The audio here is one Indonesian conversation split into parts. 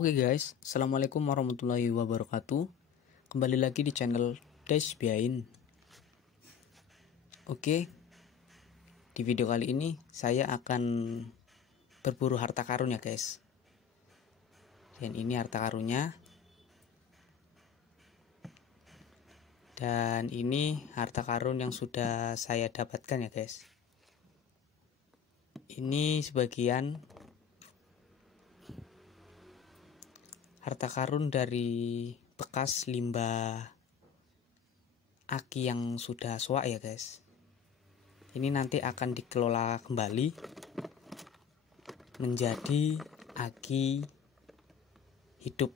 Oke guys, Assalamualaikum warahmatullahi wabarakatuh. Kembali lagi di channel Dash Behind. Oke, di video kali ini saya akan berburu harta karun ya guys. Dan ini harta karunnya. Dan ini harta karun yang sudah saya dapatkan ya guys. Ini sebagian harta karun dari bekas limbah aki yang sudah suak ya guys. Ini nanti akan dikelola kembali menjadi aki hidup.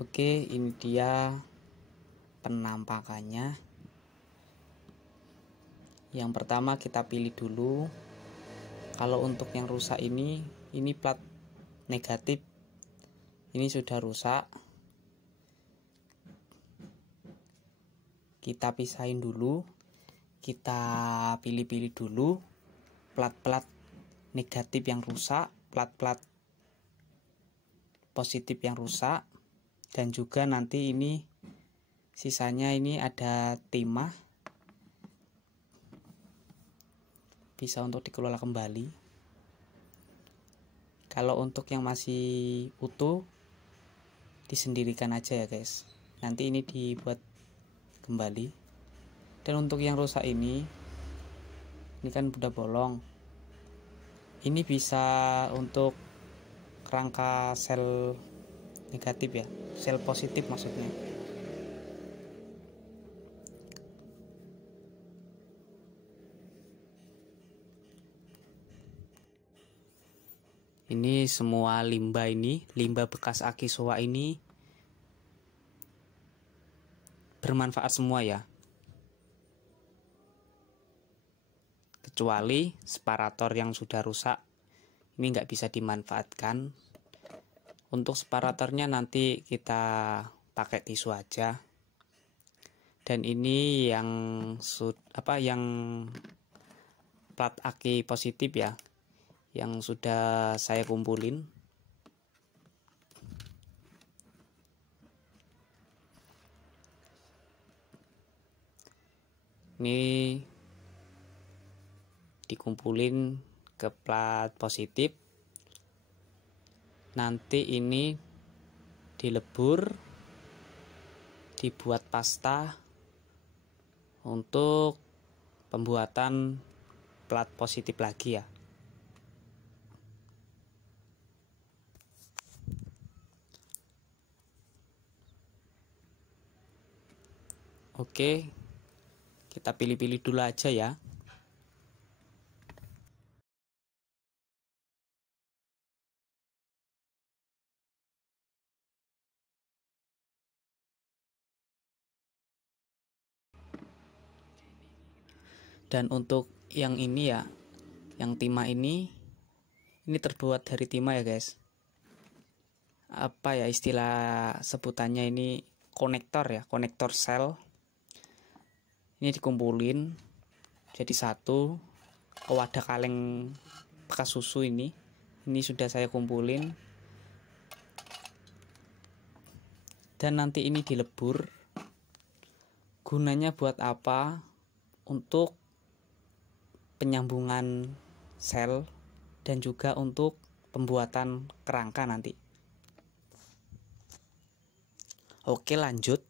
Oke, ini dia penampakannya. Yang pertama kita pilih dulu. Kalau untuk yang rusak ini plat negatif. Ini sudah rusak. Kita pisahin dulu. Kita pilih-pilih dulu plat-plat negatif yang rusak, plat-plat positif yang rusak, dan juga nanti ini sisanya ini ada timah, bisa untuk dikelola kembali. Kalau untuk yang masih utuh disendirikan aja ya guys, nanti ini dibuat kembali. Dan untuk yang rusak ini kan udah bolong, ini bisa untuk kerangka sel negatif ya, sel positif maksudnya. Ini semua limbah bekas aki soa ini bermanfaat semua ya. Kecuali separator yang sudah rusak, ini nggak bisa dimanfaatkan. Untuk separatornya nanti kita pakai tisu aja. Dan ini yang yang plat aki positif ya, yang sudah saya kumpulin. Ini dikumpulin ke plat positif. Nanti ini dilebur, dibuat pasta untuk pembuatan plat positif lagi ya. Oke, kita pilih-pilih dulu aja ya. Dan untuk yang ini ya, yang timah ini terbuat dari timah ya guys. Apa ya istilah sebutannya ini, konektor ya, konektor sel. Ini dikumpulin jadi satu ke wadah kaleng bekas susu ini sudah saya kumpulin. Dan nanti ini dilebur. Gunanya buat apa? Untuk penyambungan sel dan juga untuk pembuatan kerangka nanti. Oke, lanjut.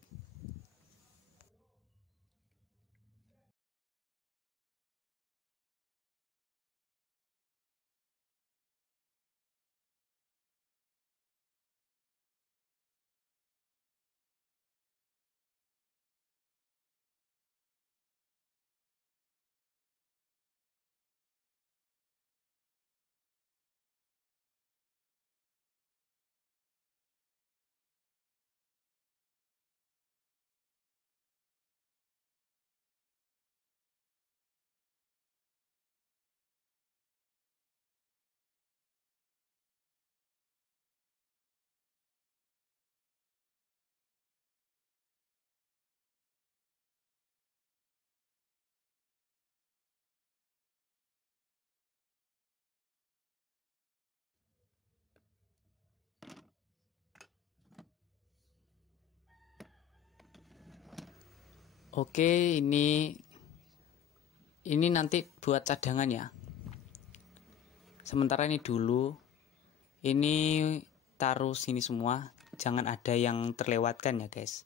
Oke, ini nanti buat cadangan ya. Sementara ini dulu, ini taruh sini semua, jangan ada yang terlewatkan ya guys.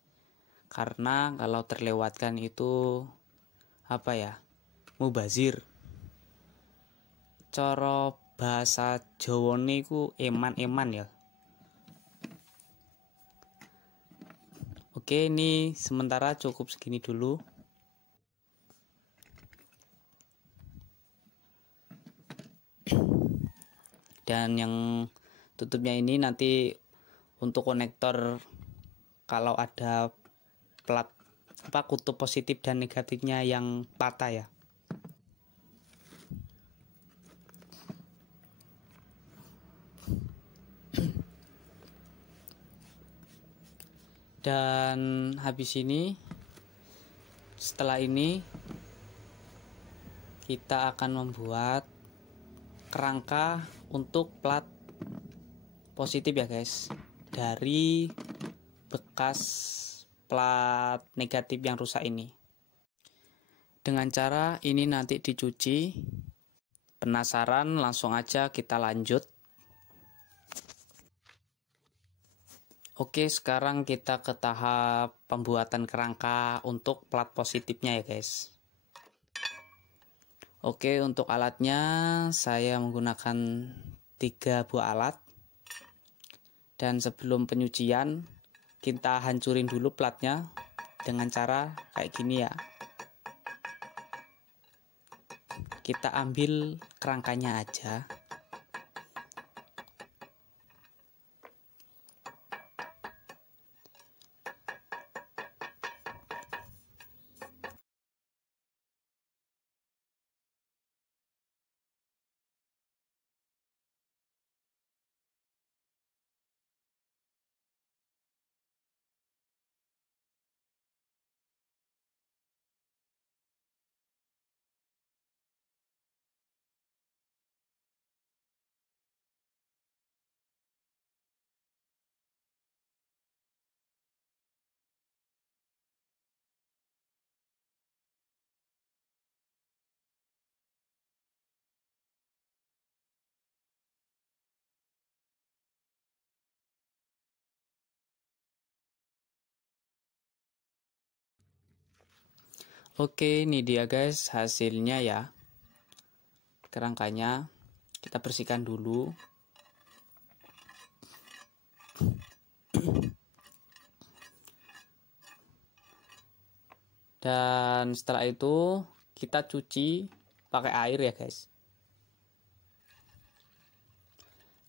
Karena kalau terlewatkan itu apa ya, mubazir. Coro bahasa Jawa niku eman-eman ya. Oke, ini sementara cukup segini dulu. Dan yang tutupnya ini nanti untuk konektor kalau ada plat kutub positif dan negatifnya yang patah ya. Dan habis ini, setelah ini kita akan membuat kerangka untuk plat positif ya guys, dari bekas plat negatif yang rusak ini. Dengan cara ini nanti dicuci. Penasaran? Langsung aja kita lanjut. Oke, sekarang kita ke tahap pembuatan kerangka untuk plat positifnya ya guys. Oke, untuk alatnya saya menggunakan 3 buah alat. Dan sebelum penyucian, kita hancurin dulu platnya dengan cara kayak gini ya. Kita ambil kerangkanya aja. Oke, ini dia guys hasilnya ya. Kerangkanya kita bersihkan dulu. Dan setelah itu kita cuci pakai air ya guys.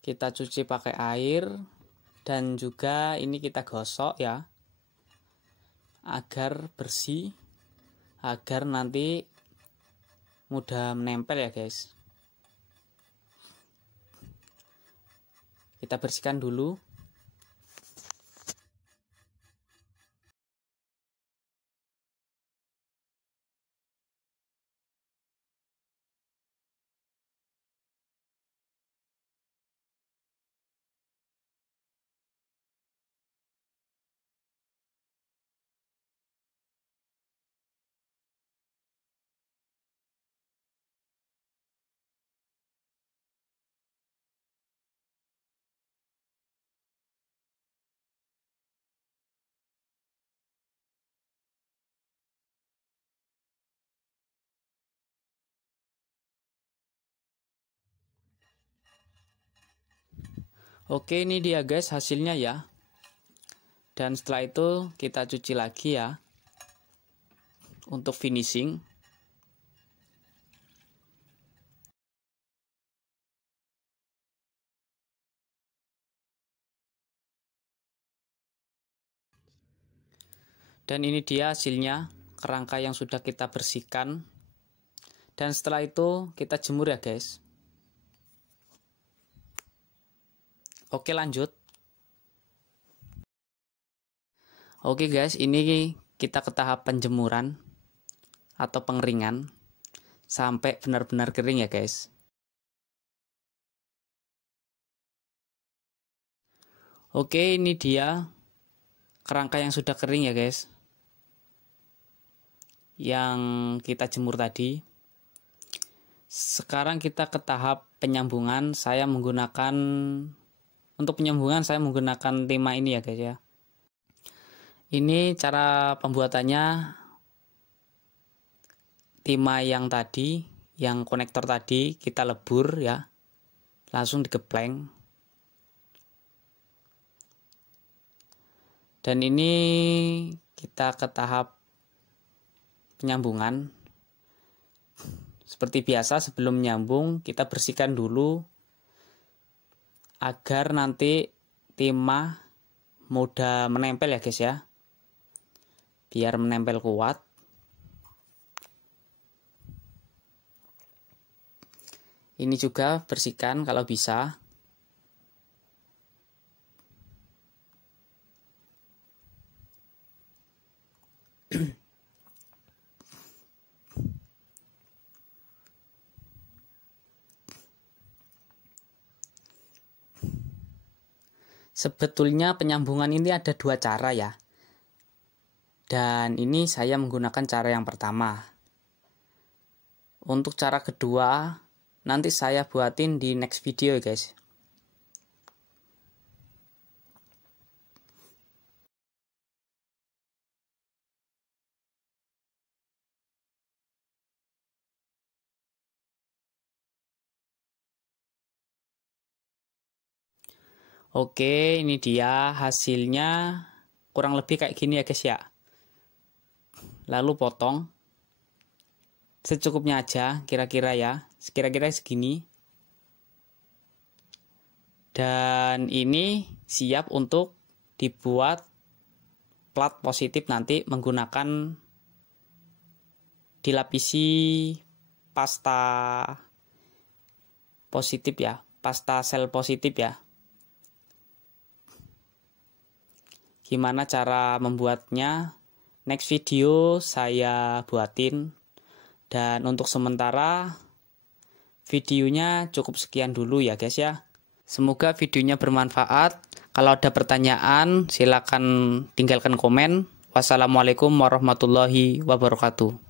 Kita cuci pakai air dan juga ini kita gosok ya, agar bersih, agar nanti mudah menempel ya guys. Kita bersihkan dulu. Oke, ini dia guys hasilnya ya. Dan setelah itu kita cuci lagi ya untuk finishing. Dan ini dia hasilnya, kerangka yang sudah kita bersihkan. Dan setelah itu kita jemur ya guys. Oke, lanjut. Oke guys, ini kita ke tahap penjemuran atau pengeringan sampai benar-benar kering ya guys. Oke, ini dia kerangka yang sudah kering ya guys. yang kita jemur tadi. Sekarang kita ke tahap penyambungan. Untuk penyambungan saya menggunakan tema ini ya guys ya. Ini cara pembuatannya. Tema yang tadi, yang konektor tadi kita lebur ya, langsung digepleng. Dan ini kita ke tahap penyambungan. Seperti biasa sebelum nyambung kita bersihkan dulu agar nanti timah mudah menempel ya guys ya, biar menempel kuat. Ini juga bersihkan kalau bisa. Sebetulnya penyambungan ini ada dua cara ya. Dan ini saya menggunakan cara yang pertama. Untuk cara kedua nanti saya buatin di next video ya guys. Oke, ini dia hasilnya, kurang lebih kayak gini ya guys ya. Lalu potong secukupnya aja, kira-kira ya, kira-kira segini. Dan ini siap untuk dibuat plat positif nanti menggunakan dilapisi pasta positif ya, pasta sel positif ya. Gimana cara membuatnya? Next video saya buatin. Dan untuk sementara videonya cukup sekian dulu ya guys ya. Semoga videonya bermanfaat. Kalau ada pertanyaan silakan tinggalkan komen. Wassalamualaikum warahmatullahi wabarakatuh.